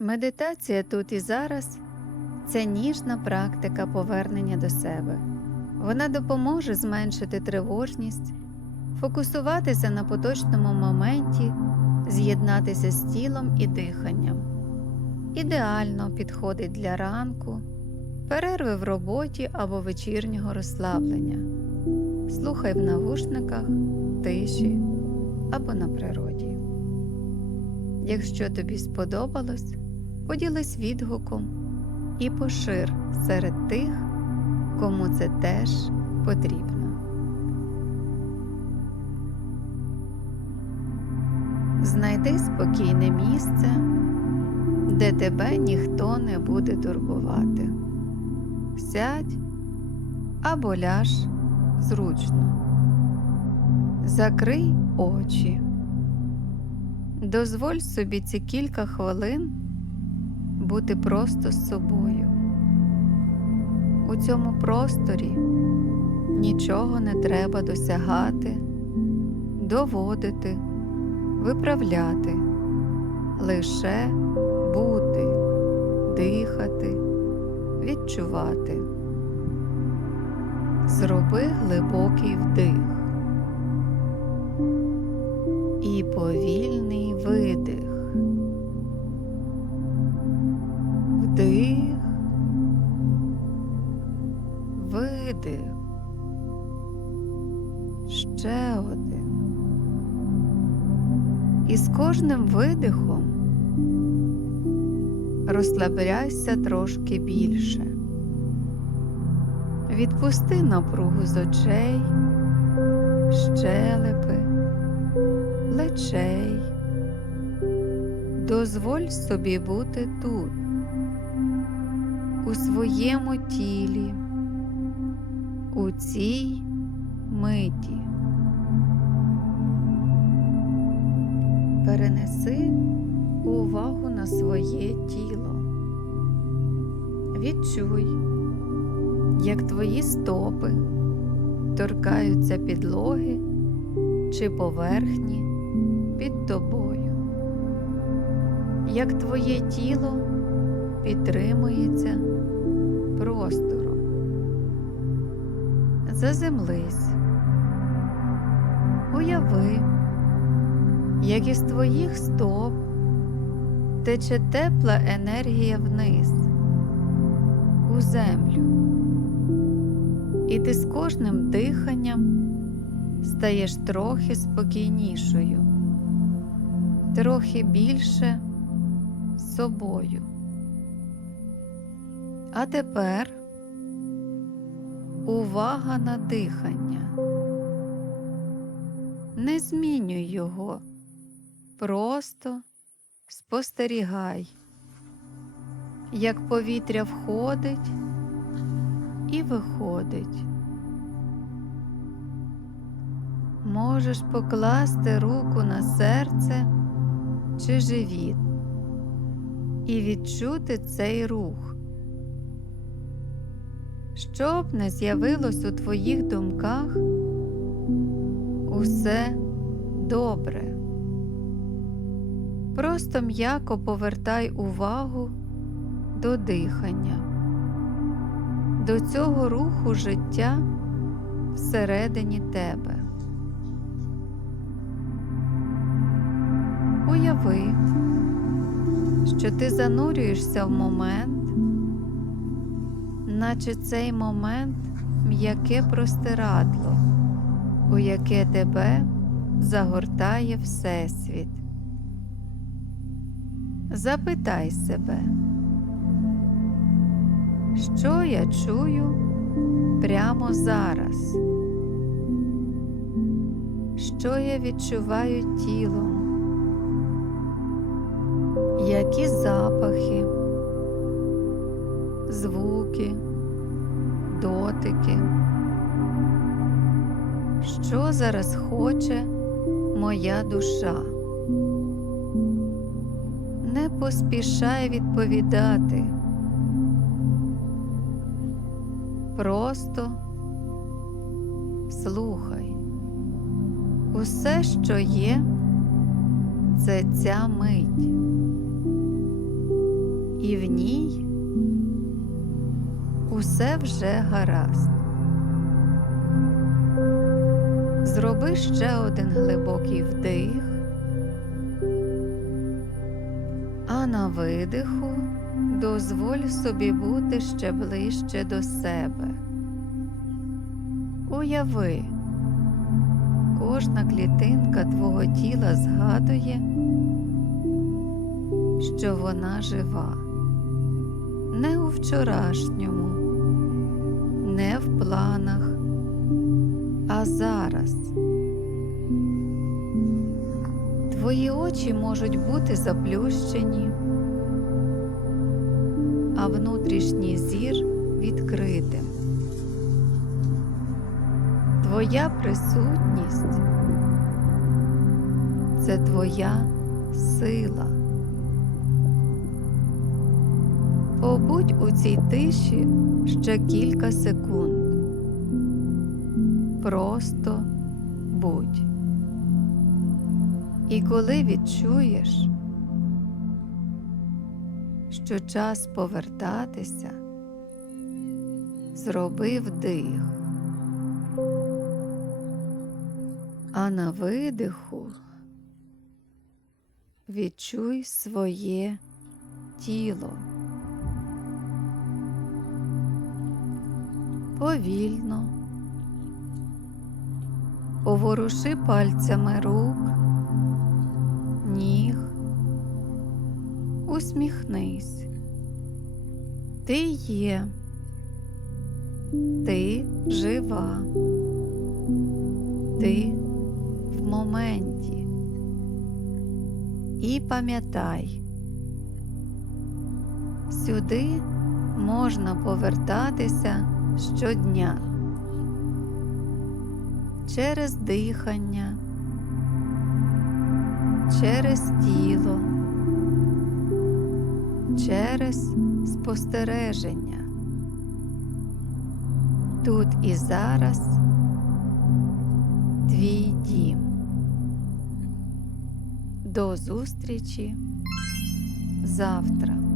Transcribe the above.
Медитація тут і зараз це ніжна практика повернення до себе. Вона допоможе зменшити тривожність, фокусуватися на поточному моменті, з'єднатися з тілом і диханням. Ідеально підходить для ранку, перерви в роботі або вечірнього розслаблення. Слухай в навушниках, тиші або на природі. Якщо тобі сподобалось, поділись відгуком і пошир серед тих, кому це теж потрібно. Знайди спокійне місце, де тебе ніхто не буде турбувати. Сядь або ляж зручно. Закрий очі. Дозволь собі ці кілька хвилин бути просто з собою. У цьому просторі нічого не треба досягати, доводити, виправляти, лише бути, дихати, відчувати. Зроби глибокий вдих і повільний Один. І з кожним видихом розслабляйся трошки більше. Відпусти напругу з очей, щелепи, плечей. Дозволь собі бути тут, у своєму тілі, у цій миті. Перенеси увагу на своє тіло. Відчуй, як твої стопи торкаються підлоги чи поверхні під тобою, як твоє тіло підтримується простором. Заземлись, уяви, як із твоїх стоп тече тепла енергія вниз, у землю, і ти з кожним диханням стаєш трохи спокійнішою, трохи більше собою. А тепер увага на дихання. Не змінюй його, просто спостерігай, як повітря входить і виходить. Можеш покласти руку на серце чи живіт і відчути цей рух. Щоб не з'явилось у твоїх думках, усе добре. Просто м'яко повертай увагу до дихання, до цього руху життя всередині тебе. Уяви, що ти занурюєшся в момент, наче цей момент м'яке простирадло, у яке тебе загортає Всесвіт. Запитай себе, що я чую прямо зараз, що я відчуваю тілом, які запахи, звуки, дотики, що зараз хоче моя душа. Поспішай відповідати. Просто слухай. Усе, що є, це ця мить. і в ній усе вже гаразд. Зроби ще один глибокий вдих, на видиху дозволь собі бути ще ближче до себе. Уяви, кожна клітинка твого тіла згадує, що вона жива, не у вчорашньому, не в планах, а зараз. Твої очі можуть бути заплющені, а внутрішній зір відкритим. Твоя присутність це твоя сила. Побудь у цій тиші ще кілька секунд. Просто будь. І коли відчуєш, що час повертатися, зроби вдих. А на видиху відчуй своє тіло. Повільно поворуши пальцями рук, ніг, усміхнись. Ти є, ти жива, ти в моменті. І пам'ятай, сюди можна повертатися щодня. Через дихання, через тіло, через спостереження. Тут і зараз твій дім. До зустрічі завтра.